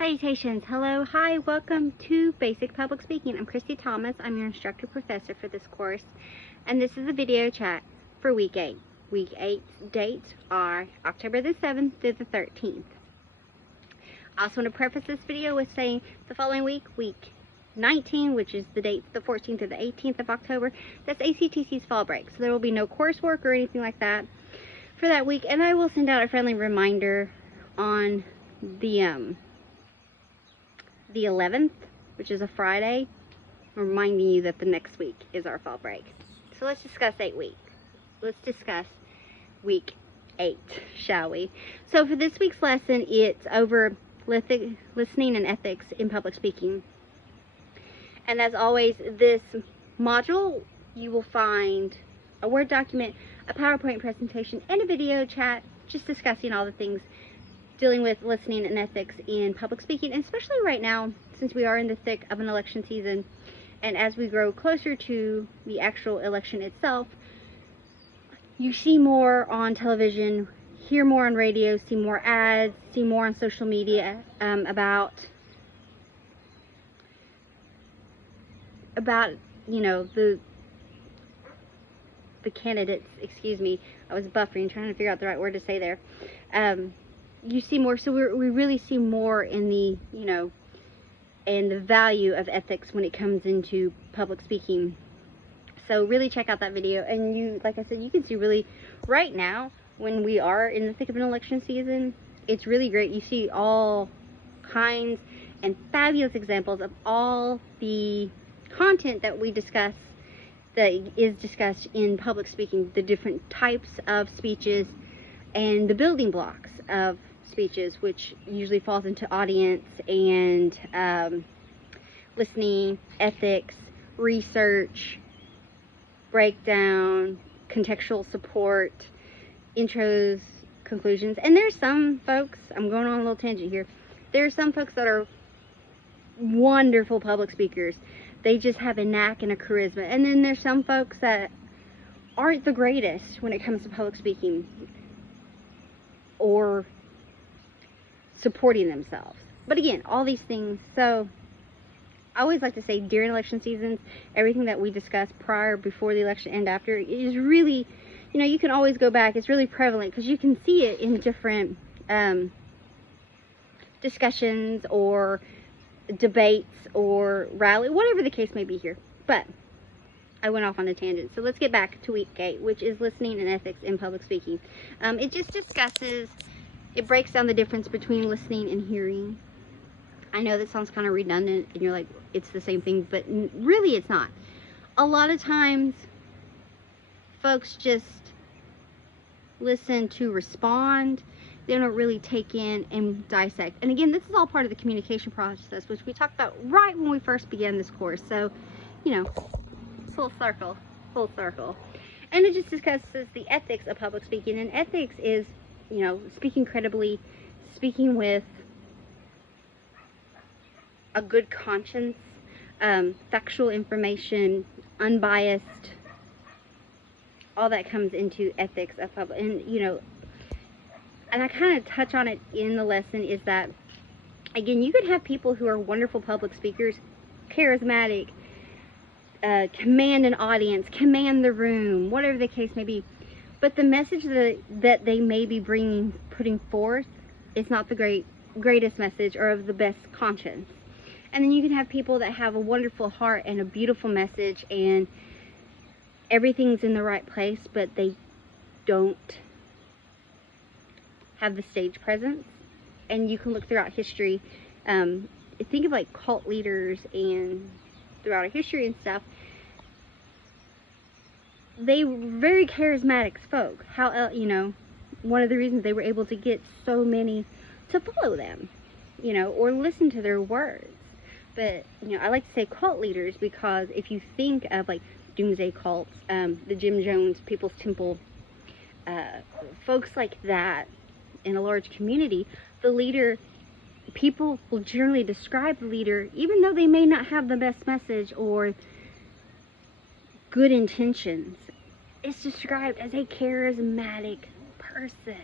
Salutations, hello, hi, welcome to Basic Public Speaking. I'm Christy Thomas. I'm your instructor professor for this course, and this is a video chat for week 8. Week 8's dates are October the 7th through the 13th. I also want to preface this video with saying the following week, week 19, which is the dates the 14th through the 18th of October, that's ACTC's fall break. So there will be no coursework or anything like that for that week, and I will send out a friendly reminder on the 11th, which is a Friday, reminding you that the next week is our fall break. So let's discuss Let's discuss week 8, shall we? So for this week's lesson, it's over listening and ethics in public speaking. And as always, this module, you will find a Word document, a PowerPoint presentation, and a video chat, just discussing all the things dealing with listening and ethics in public speaking, and especially right now, since we are in the thick of an election season, and as we grow closer to the actual election itself, you see more on television, hear more on radio, see more ads, see more on social media about you know, the candidates. Excuse me, I was buffering, trying to figure out the right word to say there. You see more, so we really see more in the, you know, and the value of ethics when it comes into public speaking. So really check out that video, and you, like I said, you can see really right now when we are in the thick of an election season, it's really great. You see all kinds and fabulous examples of all the content that we discuss, that is discussed in public speaking, the different types of speeches and the building blocks of speeches, which usually falls into audience and listening, ethics, research, breakdown, contextual support, intros, conclusions. And there's some folks, I'm going on a little tangent here, there are some folks that are wonderful public speakers. They just have a knack and a charisma. And then there's some folks that aren't the greatest when it comes to public speaking or supporting themselves. But again, all these things. So I always like to say, during election seasons, everything that we discuss prior, before the election, and after is really, you know, you can always go back. It's really prevalent because you can see it in different discussions or debates or rally, whatever the case may be here. But I went off on a tangent. So let's get back to week 8, which is listening and ethics in public speaking. It just discusses, it breaks down the difference between listening and hearing. I know that sounds kind of redundant, and you're like, it's the same thing, but really it's not. A lot of times, folks just listen to respond. They don't really take in and dissect. And again, this is all part of the communication process, which we talked about right when we first began this course. So, you know, full circle. And it just discusses the ethics of public speaking. And ethics is, you know, speaking credibly, speaking with a good conscience, factual information, unbiased, all that comes into ethics of public. And, you know, and I kind of touch on it in the lesson, is that, again, you could have people who are wonderful public speakers, charismatic, command an audience, command the room, whatever the case may be, but the message that they may be putting forth is not the greatest message or of the best conscience. And then you can have people that have a wonderful heart and a beautiful message and everything's in the right place, but they don't have the stage presence. And you can look throughout history, think of like cult leaders and throughout our history and stuff. They were very charismatic folk. How, you know, one of the reasons they were able to get so many to follow them, you know, or listen to their words. But, you know, I like to say cult leaders because if you think of like doomsday cults, the Jim Jones, People's Temple, folks like that in a large community, the leader, people will generally describe the leader, even though they may not have the best message or good intentions, it's described as a charismatic person.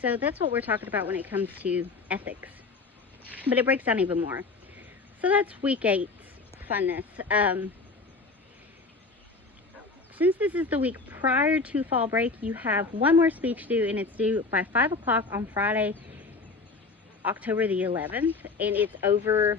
So that's what we're talking about when it comes to ethics. but it breaks down even more. So that's week 8's funness. Since this is the week prior to fall break, you have one more speech due, and it's due by 5 o'clock on Friday, October the 11th, and it's over.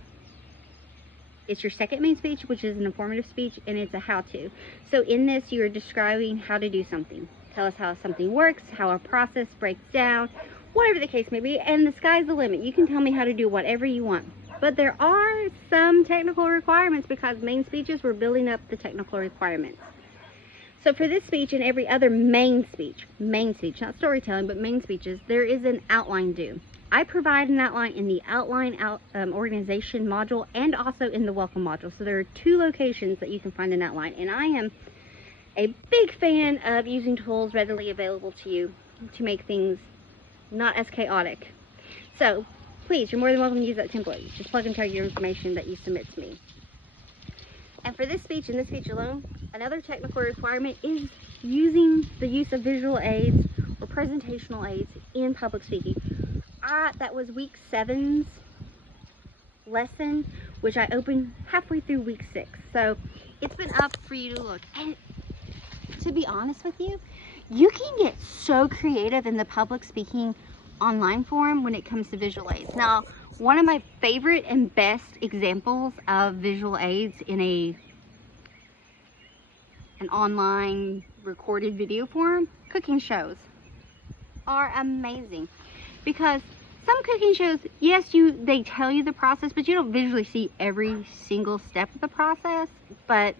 It's your second main speech, which is an informative speech, and it's a how-to. So in this, you're describing how to do something. Tell us how something works, how a process breaks down, whatever the case may be, and the sky's the limit. You can tell me how to do whatever you want. But there are some technical requirements, because main speeches, we're building up the technical requirements. So for this speech and every other main speech, not storytelling, but main speeches, there is an outline due. I provide an outline in the outline organization module and also in the welcome module. So there are 2 locations that you can find an outline. And I am a big fan of using tools readily available to you to make things not as chaotic. So please, you're more than welcome to use that template. Just plug and chug your information that you submit to me. And for this speech and this speech alone, another technical requirement is using the use of visual aids or presentational aids in public speaking. That was week 7's lesson, which I opened halfway through week 6. So it's been up for you to look. And to be honest with you, you can get so creative in the public speaking online forum when it comes to visual aids. Now, one of my favorite and best examples of visual aids in an online recorded video forum, cooking shows are amazing, because some cooking shows, yes, they tell you the process, but you don't visually see every single step of the process, but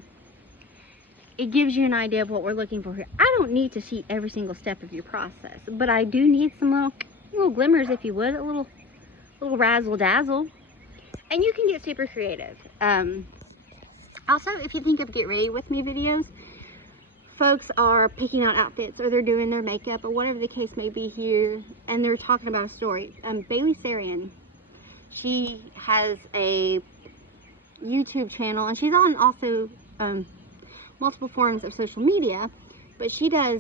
it gives you an idea of what we're looking for here. I don't need to see every single step of your process, but I do need some little glimmers, if you would, a little razzle dazzle, and you can get super creative. Also, if you think of Get Ready With Me videos, folks are picking out outfits, or they're doing their makeup, or whatever the case may be here, and they're talking about a story. Bailey Sarian, she has a YouTube channel, and she's on also multiple forms of social media, but she does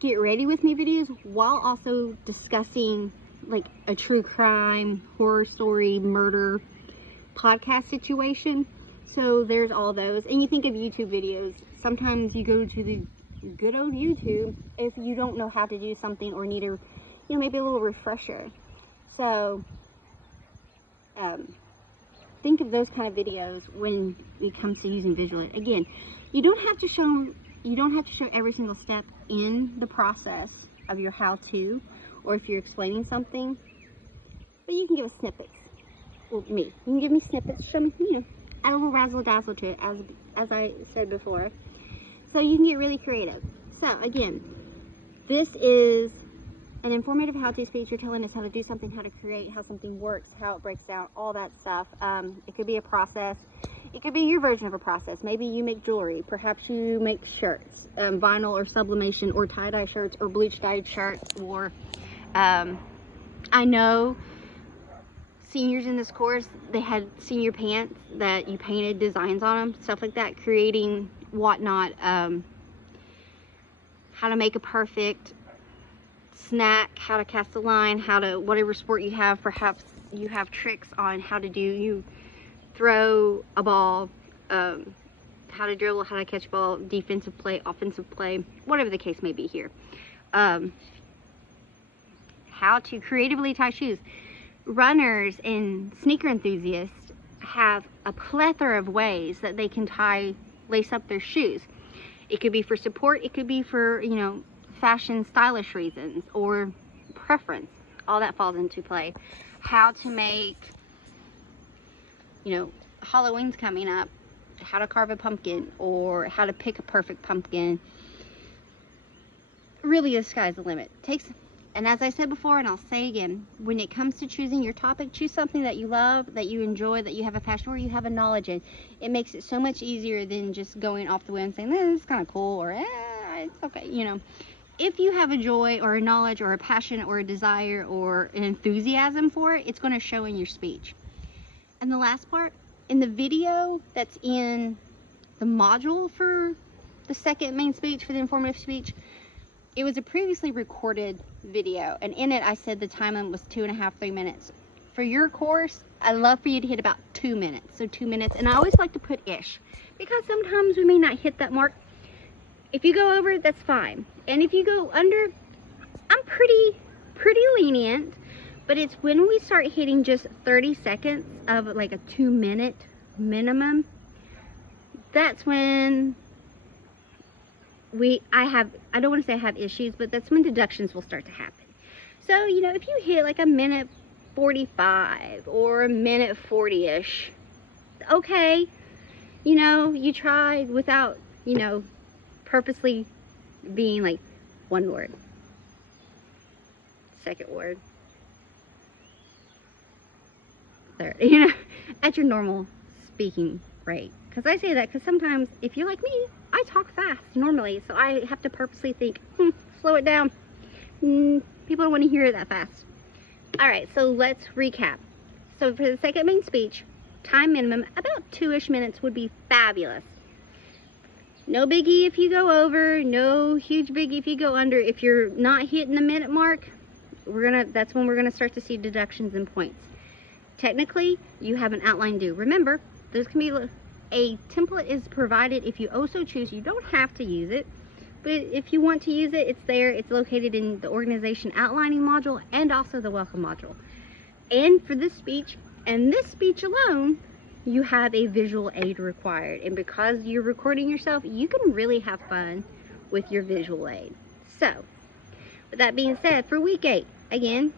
Get Ready With Me videos while also discussing like a true crime, horror story, murder podcast situation. So there's all those. And you think of YouTube videos, sometimes you go to the good old YouTube if you don't know how to do something or need a, maybe a little refresher. So think of those kind of videos when it comes to using visual aid. Again, you don't have to show every single step in the process of your how-to, or if you're explaining something, but you can give us snippets. Well, you can give me snippets, show me, add a little razzle dazzle to it, as I said before. So you can get really creative. So again, this is an informative how-to speech. You're telling us how to do something, how to create, how something works, how it breaks down, all that stuff. It could be a process. It could be your version of a process. Maybe you make jewelry. Perhaps you make shirts, vinyl or sublimation, or tie-dye shirts, or bleach-dyed shirts, or I know seniors in this course, they had senior pants that you painted designs on them, stuff like that, creating whatnot, how to make a perfect snack, how to cast a line, how to, whatever sport you have, perhaps you have tricks on how to do, you throw a ball, how to dribble, how to catch a ball, defensive play, offensive play, whatever the case may be here. How to creatively tie shoes. Runners and sneaker enthusiasts have a plethora of ways that they can lace up their shoes. It could be for support, it could be for, fashion, stylish reasons, or preference. All that falls into play. How to make, Halloween's coming up, how to carve a pumpkin, or how to pick a perfect pumpkin. Really, the sky's the limit. And as I said before, and I'll say again, when it comes to choosing your topic, choose something that you love, that you enjoy, that you have a passion for, you have a knowledge in. It makes it so much easier than just going off the whim and saying, this is kind of cool, or it's okay, If you have a joy or a knowledge or a passion or a desire or an enthusiasm for it, it's going to show in your speech. And the last part, in the video that's in the module for the second main speech, for the informative speech, it was a previously recorded video, and in it I said the time limit was 2.5 to 3 minutes. for your course, I love for you to hit about 2 minutes. So 2 minutes, and I always like to put ish, because sometimes we may not hit that mark. If you go over, that's fine. And if you go under, I'm pretty lenient, but it's when we start hitting just 30 seconds of like a 2 minute minimum, that's when I don't want to say I have issues, but that's when deductions will start to happen. So, you know, if you hit like a minute 45 or a minute 40-ish, okay, you know, you tried without, you know, purposely being like one word, second word, third, you know, at your normal speaking rate. Because I say that because sometimes, if you're like me, I talk fast normally, so I have to purposely think, slow it down. People don't want to hear it that fast. All right, so let's recap. So for the second main speech, time minimum, about 2-ish minutes would be fabulous. No biggie if you go over, no huge biggie if you go under. If you're not hitting the minute mark, that's when we're gonna start to see deductions and points. Technically, you have an outline due. Remember, there's can be a template is provided if you also choose. You don't have to use it, but if you want to use it, it's there. It's located in the organization outlining module and also the welcome module. And for this speech and this speech alone, you have a visual aid required. And because you're recording yourself, you can really have fun with your visual aid. So, with that being said, for week 8, again,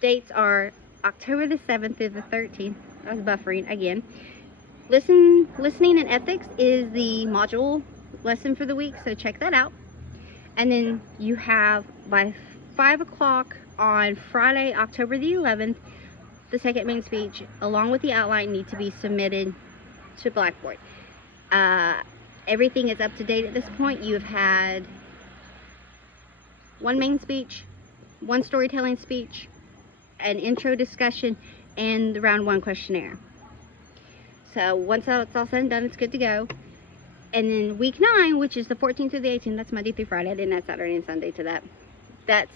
dates are October the 7th through the 13th. I was buffering again. Listening and ethics is the module lesson for the week, so check that out. And then you have by 5 o'clock on Friday, October the 11th, the second main speech, along with the outline, need to be submitted to Blackboard. Everything is up to date at this point. You have had 1 main speech, 1 storytelling speech, an intro discussion, and the round 1 questionnaire. So once it's all said and done, it's good to go. And then week 9, which is the 14th through the 18th, that's Monday through Friday. I didn't add Saturday and Sunday to that. That's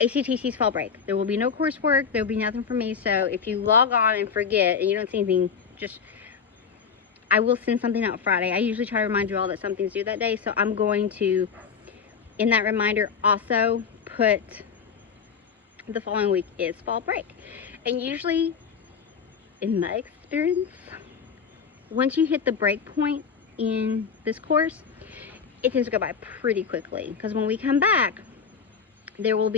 ACTC's fall break. There will be no coursework. There will be nothing for me. So if you log on and forget and you don't see anything, I will send something out Friday. I usually try to remind you all that something's due that day. So I'm going to, in that reminder, also put the following week is fall break. And usually, in my experience, once you hit the break point in this course, it tends to go by pretty quickly. Because when we come back, you'll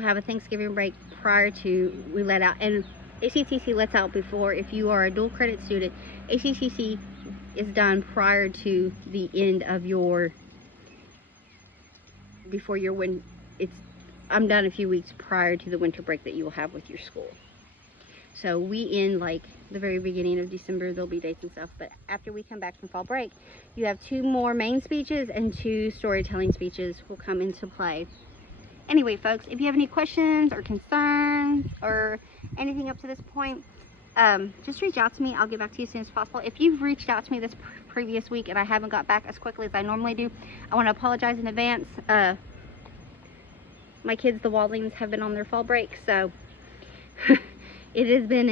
have a Thanksgiving break prior to we let out. And ACTC lets out before, if you are a dual credit student, ACTC is done prior to the end of I'm done a few weeks prior to the winter break that you will have with your school. So we end like the very beginning of December. There'll be dates and stuff, but after we come back from fall break, you have 2 more main speeches and 2 storytelling speeches will come into play. Anyway, folks, if you have any questions or concerns or anything up to this point, just reach out to me. I'll get back to you as soon as possible. If you've reached out to me this previous week and I haven't got back as quickly as I normally do, I want to apologize in advance. My kids, the Waldings, have been on their fall break, so it has been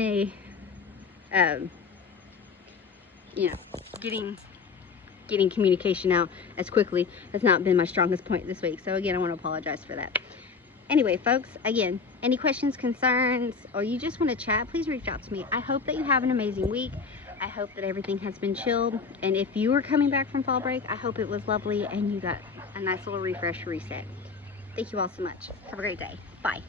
a, getting communication out as quickly has not been my strongest point this week. So again, I want to apologize for that. Anyway, folks, again, any questions, concerns, or you just want to chat, please reach out to me. I hope that you have an amazing week. I hope that everything has been chilled. And if you are coming back from fall break, I hope it was lovely and you got a nice little refresh reset. Thank you all so much. Have a great day. Bye.